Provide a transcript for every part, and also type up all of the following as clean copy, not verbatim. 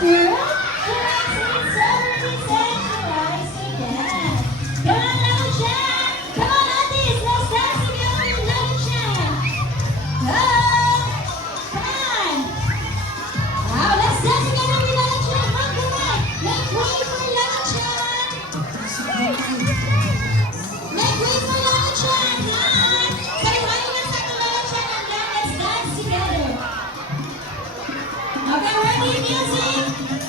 Okay, ready, music?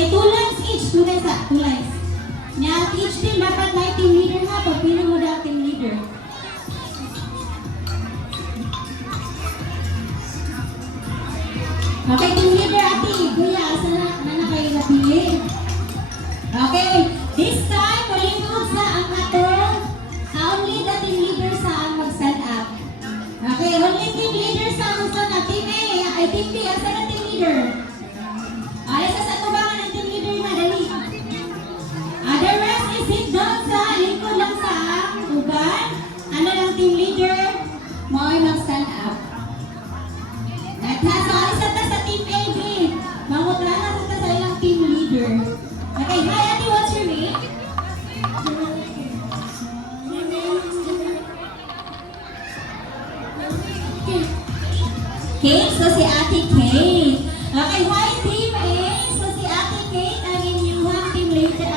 Okay, 2 lines each. 2 lines ha. 2 lines. Now, each team dapat may team leader ha. Pagpili mo daw team leader. Okay, team leader ate. Kuya, asa na kayo napili? Okay, this time, malingkod sa ang atong only the team leader sa ang mag-stand up. Okay, only team leader sa ang stand up. Team A, ay team B, asa na team leader? Ay, sa tubangan ng team leader na, dali. The rest is sit down sa lingkod lang sa ang uban. Ano lang team leader? Mo ay mag-stand up. Nagkasali sa team A, B. Mangutrahan sa sa ilang team leader. Okay, hi ate, what's your name? Kate, so si ate Kate. Okay, hi team A, so si ate Kate ang inyong team leader,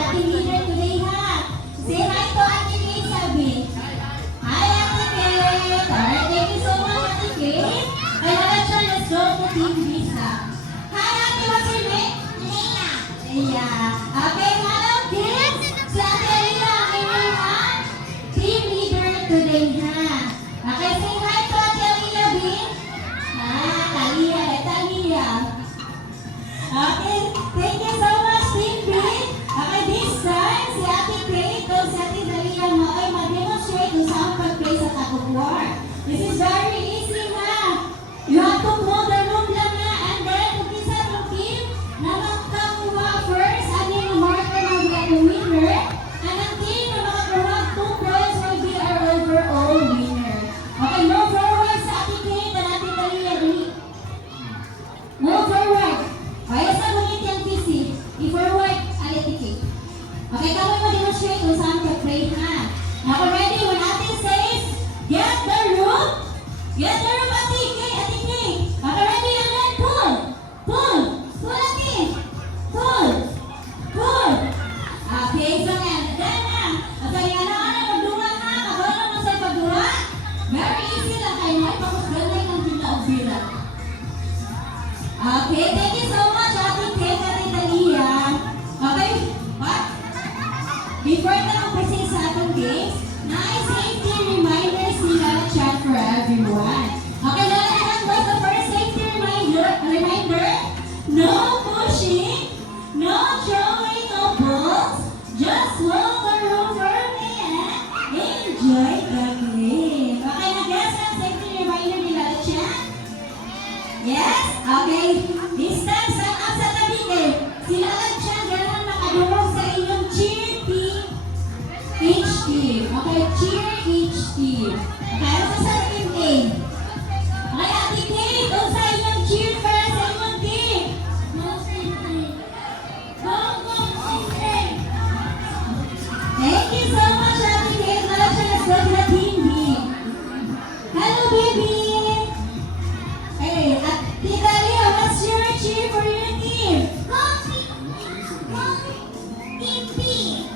today ha. Say hi to ate Kate, sabi. Hi ate Kate. Alright, thank you so much ate Kate. Let's go to team Lisa. Hi ate, what's your name? Leia. Okay, hello kids. Si ate Leia ang inyong team leader today ha. Okay, say hi to ate Leia, B. Talia. Okay, thank you so much, Team B. Okay, this time, si Ate Kate o si Ate Dalia mo ay mag-demonstrate kung saan pag-play sa tug of war. This is very easy ha. You have to pull the room lang ha, and then mag-isa ng team na magkakuha first, ano yung marker ng winner, and ang team na makakuha 2 points will be our overall winner. Okay, move forward sa Ate Kate and Ate Dalia. Move forward. Kaya sa gunit yung PC. I-forward, alitikik. Okay, kami mag-demonstrate kung saan ka-play ha. Now, ready? When Ate says, get the room. Get the room, Ate Kate. Okay, ready? And then pull. Pull. Pull, Ate. Pull. Pull. Okay, so yan. Then na. At ano, magduwa ha. Kabalo mo sa pagduwa. Very easy lang kayo. May pakusgalay ng bila-bila. Okay, thank you so much, Ate Kate, Ate Dalia. Okay, what? Before na mag-proceed sa atong games, nice safety reminder sila chat for everyone. Okay, lalakad mo sa first safety reminder. No pushing, no throwing of balls, just hold the room firmly and enjoy the game. Okay, nag-guess ang safety reminder nila chat? Yes? Okay. This time, stand up sa tabi eh. Sila lang siya gano'n nakadulong sa inyong cheer team. Each team. Okay, cheer each team. Okay, ano sa team A? Okay, Ate Kate, o sa inyong cheer para sa inyong team. Go, team A. Go, team A. Thank you so much, Ate Kate. Let's go to the team B. Hello, baby. Hey, Tita Leo, what's your cheer for your team? Go Team B.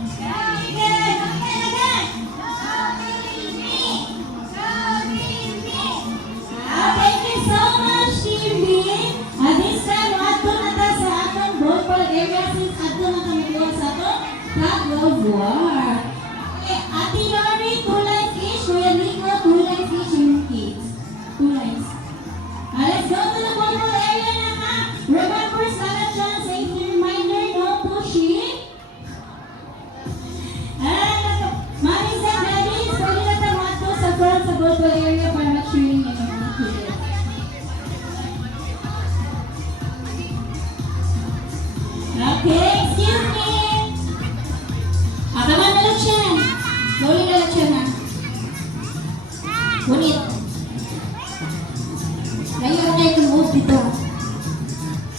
Very good. Okay, again. Go Team B. Thank you so much, Team B. This time, ato na ta sa atong ball area since ato na kami doon sa atong tug of war. Okay, Ate Lori, 2 lines each. Kuya Nico, 2 lines each yung kids. 2 lines. Let's go to the ball area na ha. Remember, sana siya safety reminder, no pushing. And Mommy and Daddy, pwede na tamato sa front sa ball area para mag-cheering yung mga kids. Okay, excuse me. Tama na lang siya. Slowly na lang siya na. Punit. Ngayon na ito move dito.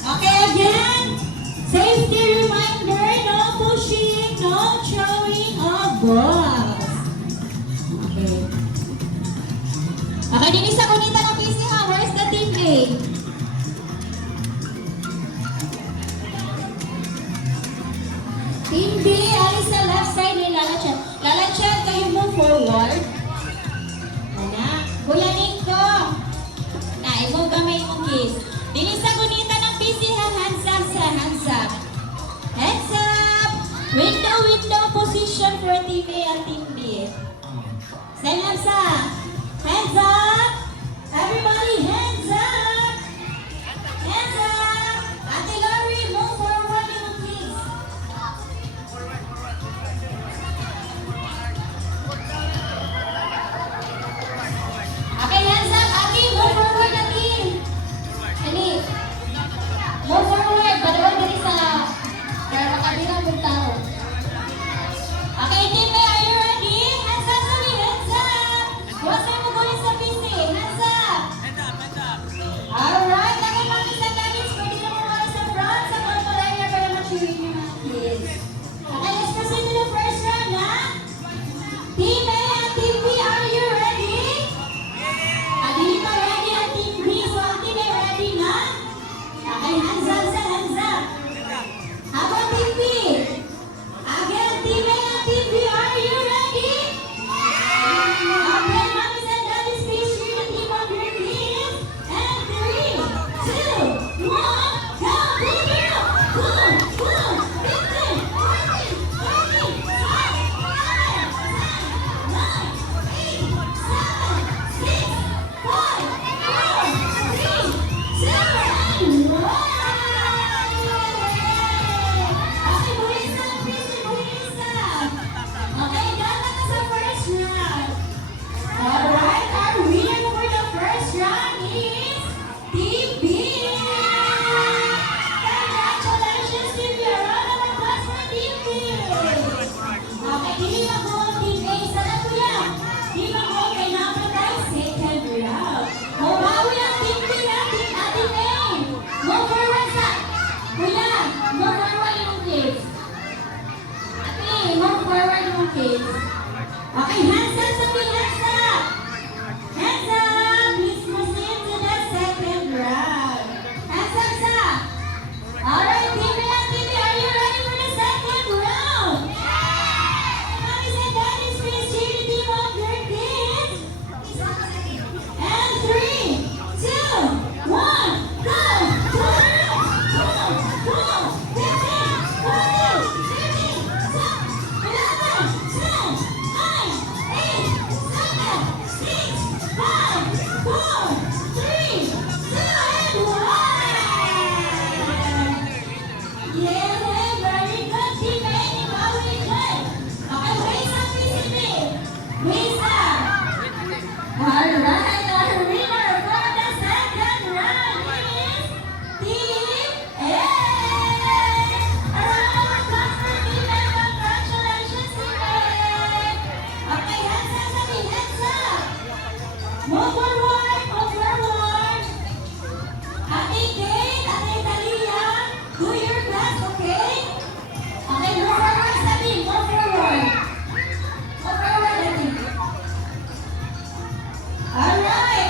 Okay, again. Safety reminder, no pushing, no throwing of balls. Okay. Okay, din isa kunita ng PC ha. Where's the team A? Team B, alis sa left side ni Lalachan. Lalachan, kayo move forward. Wala. Kuya Nico. I-move kamay mo, kiss. Dinis sa gunita ng PC ha, hands up sa hands up.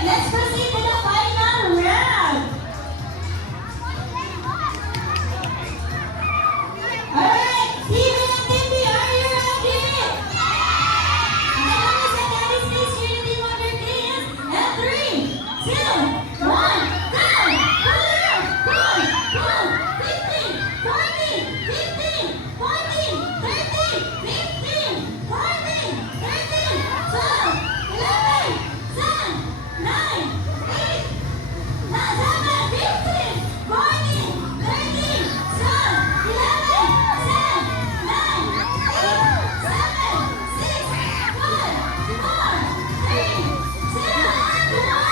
let's proceed to the final round. Alright, Steven and Timmy, are you ready? Alright, so that is Miss Trinity Wonder Kids. And 3, 2, 1, go! Go! 15, 14, 15, 14, 13, 15, 14, 13, 12, 11, 10, 9, 8, 7, 15, 14, 13, 12, 11, 10, 9, 8, 7, 6, 5, 4, 3, 2, 1.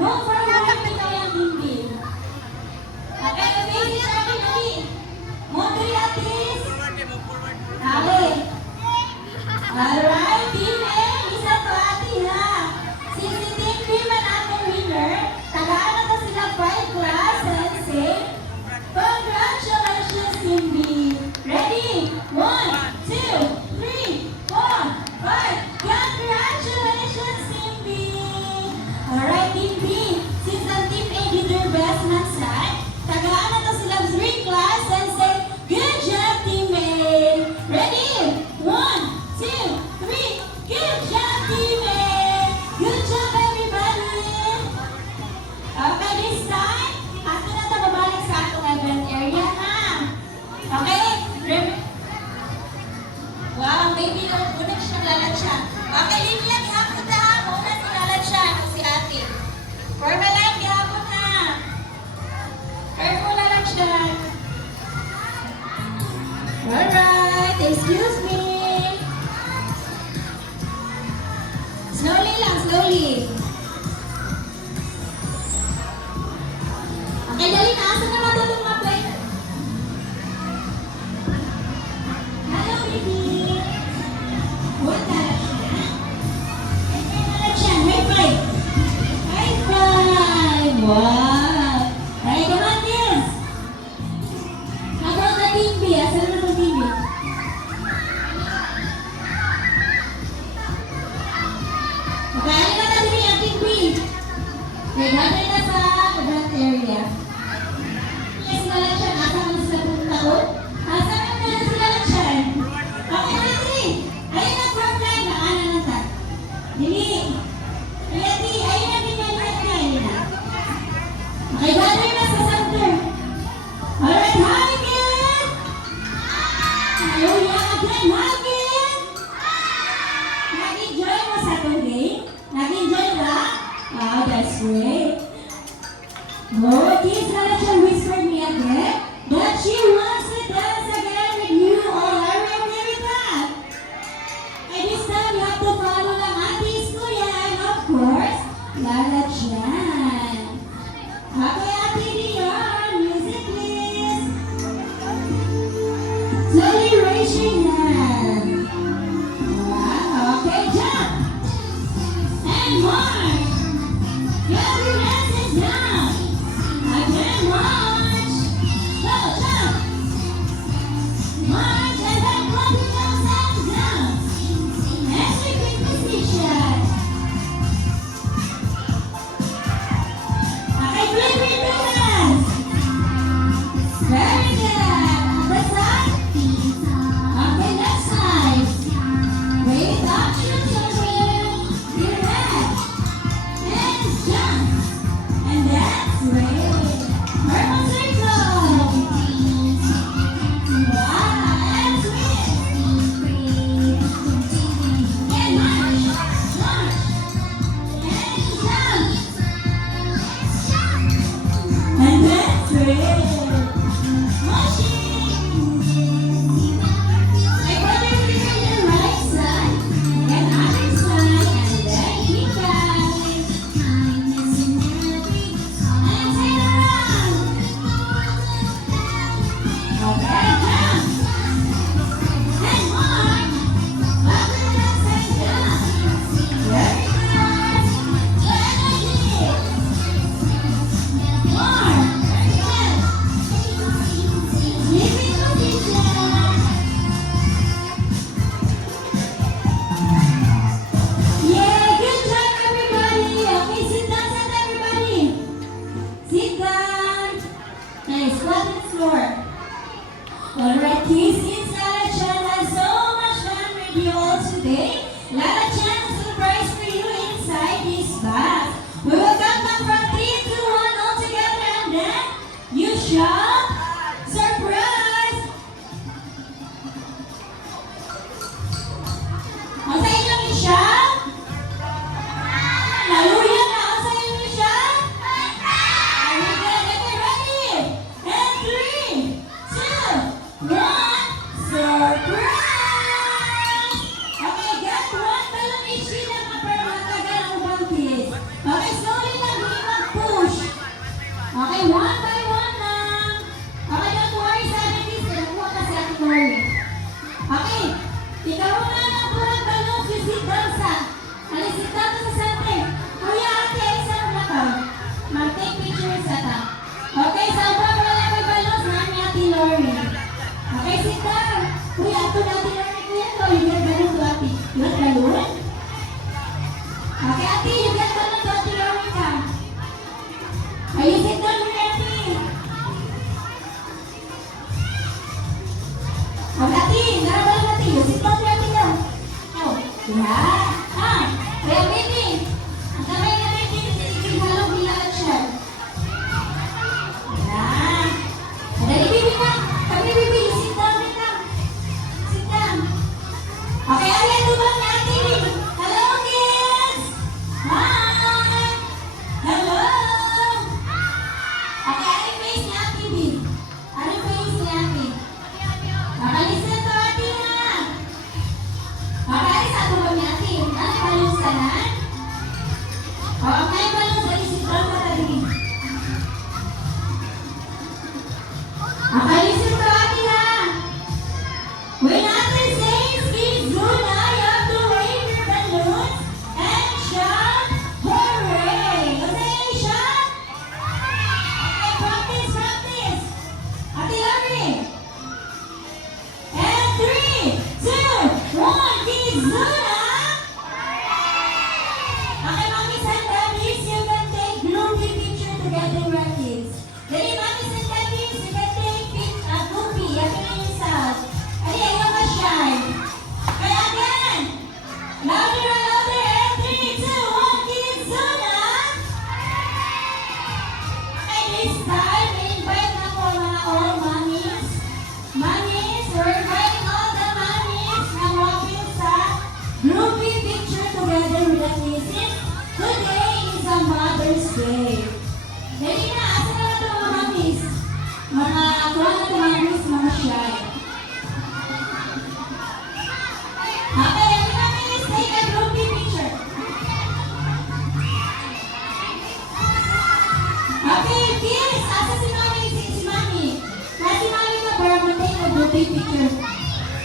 Move forward to kayang hindi. Okay, face each other, ready? Move to your knees. Okay. Alright, Team A, isa to ati ha. Since si Team B man atong winner, tagaan na to sila 5 class and say, congratulations Team B. Ready? 1, 2, 3, 4, 5. Congratulations Team B. Alright, Team B, since ang Team A did their best man side, tagaan na to sila 3 class and say, good job Team A. Ready? 1, 2, 3. Good job Team A. Good job everybody. Okay, this time, ato na ito babalik sa atong event area ha. Okay? Wow, baby, unang siya lalat siya. Okay, linya, gihapon na ha. Muna si lalat siya, si ate. Formal line, gihapon na. Careful lalat siya. Alright, excuse me. Slowly lang, slowly. Okay, dali na. Asa na matulong mga plate? Hello, baby. What lalat siya? Lalat siya, high five. High five. Wow. Alright, come on, kids. How about the Team B? Asa na itong Team B? Okay, ano na tayo niya, Team B? Okay, gagawin na sa event area. Yes, lalat siya. Asa ka na sila punta ko? Asa ka na sila lalat siya? Okay, ready? Ayun ang front line. Maana na ta. Dili. Ready? Ayun ang binyan na. Okay, gagawin na sa center. Alright, hi again! Hallelujah again, hi again! Nag-enjoy mo sa itong game? Nag-enjoy ba? Wow, that's great. Oh, kids, na siya whispered me again that she wants to dance again with you all. Are you okay with that? And this time, you have to follow lang aunties ko yan, of course. Lala Jan. Okay, Ate Dion, music please. Slowly raise your hand. Wow, okay, jump. And march. Get your hands down. Again, march. Go, jump. birthday, Lala Chan has a surprise for you inside this bag. We will count down from 3, 2, 1 all together and then you shall surprise! Ang sa inyong i-shall? Naluyan na ang sa inyong i-shall? Are you ready? And 3, 2, 1, surprise! Okay, get one balloon each sila para matagal ang ubang kids. Okay, slowly lang, hindi mag-push. Okay, one by one lang. Okay, don't worry sa akin, kids. Nakuha ka si Ate Cory. Okay, ikaw na ng pulang balloons, you sit down sa. Alis, sit down sa center. Kuya, ate, isang na ka. Mag-take pictures sa ta. Okay, sa ubang wala may balloons, nani Ate Lori. Okay, sit down. Kuya, ito na Ate Lori. Kuya, ito, you get balloon to Ate. You get balloon? Okay, Ate, you get balloon to Ate Lori ka. Are you sit down, Ate? Okay, Ate, narabalong Ate. You sit down, Ate, now. Now, yeah. Ah, kaya baby. Ang kamay na baby, halong bilangan siya. Yeah. Dali, baby ka. Kami, baby, you sit down, baby ka. Sit down. Okay, Ari, ito ba ni Ate? Hello, kids! Hi! Hello! Okay, ano yung face ni Ate, B? Ano yung face ni Ate? Okay, listen to Ate, ha? Okay, Ari, sa ito ba ni Ate? Ano, balons ka na? Okay, balons. Dali, sit down ka na, baby. Okay, listen to Ate, ha? When Ate says Kizuna, you have to wave your balloons and shout, hooray! Okay, shout? Okay, practice, practice. Ate Lori. And 3, 2, 1, Kizuna! Okay, mommies and daddies, you can take groupie picture together with kids. Dali, mommies and daddies, you can take groupie. Ito na yung sound. Ay, ayaw ma-shy. Kaya again. Louder and louder. And 3, 2, 1, Kizuna! Okay, this time, invite na po mga all mommies. Mommies, we're inviting all the mommies na walking sa groupie picture together with the kids. Today is a Mother's Day. Dali na, asa na ito mga mommies? Mga kuha na ito mommies, mga shy. Okay, every mommies, take a groupie picture. Okay, kids, asa si Mami? Si Mami. Kaya si Mami ka para mag-take a groupie picture.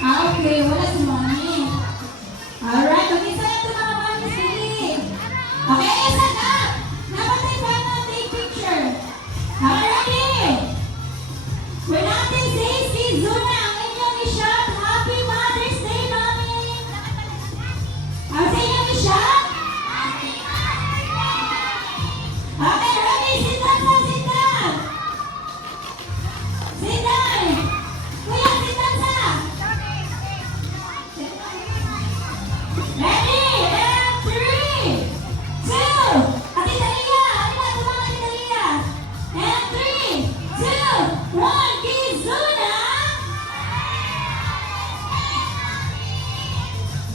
Okay, wala si Mami. Alright, okay, saan ito mga mommies? Dali. Okay, isa na. Napatay pa na take picture. Okay, ready? When Ate says Kizuna, ang inyong i-shout, Happy Mother's Day, Mami! Ang sa inyong i-shout? Okay, ready? Sit down na, sit down! Sit down! Kuya, sit down sa! Ready? And 3, 2, Ate Dalia! Ano na, tumama Ate Dalia! And 3, 2, 1, Kizuna!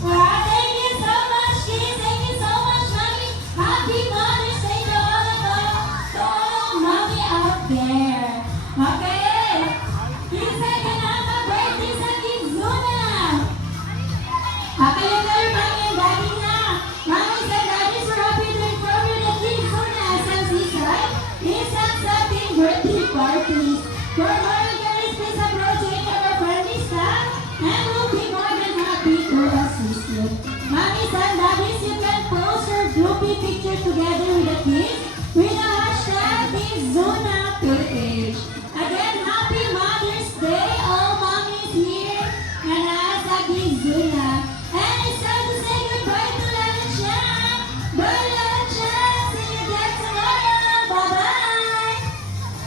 Wow, thank you so much, kids! Thank you so much, Mommy! Happy Mother's Day to all Mommy out there! Okay! Kisay ka na ang birthday sa Kizuna! Okay, yung kayo, Mommy and Daddy na! Mommies and Daddies, we're happy to inform you that Kizuna SMC side is accepting birthday parties. For more inquiries, please approach any of our friendly staff and we'll be more than happy to assist you. Mommies and Daddies, you can post your groupie picture together with the kids with the hashtag Kizuna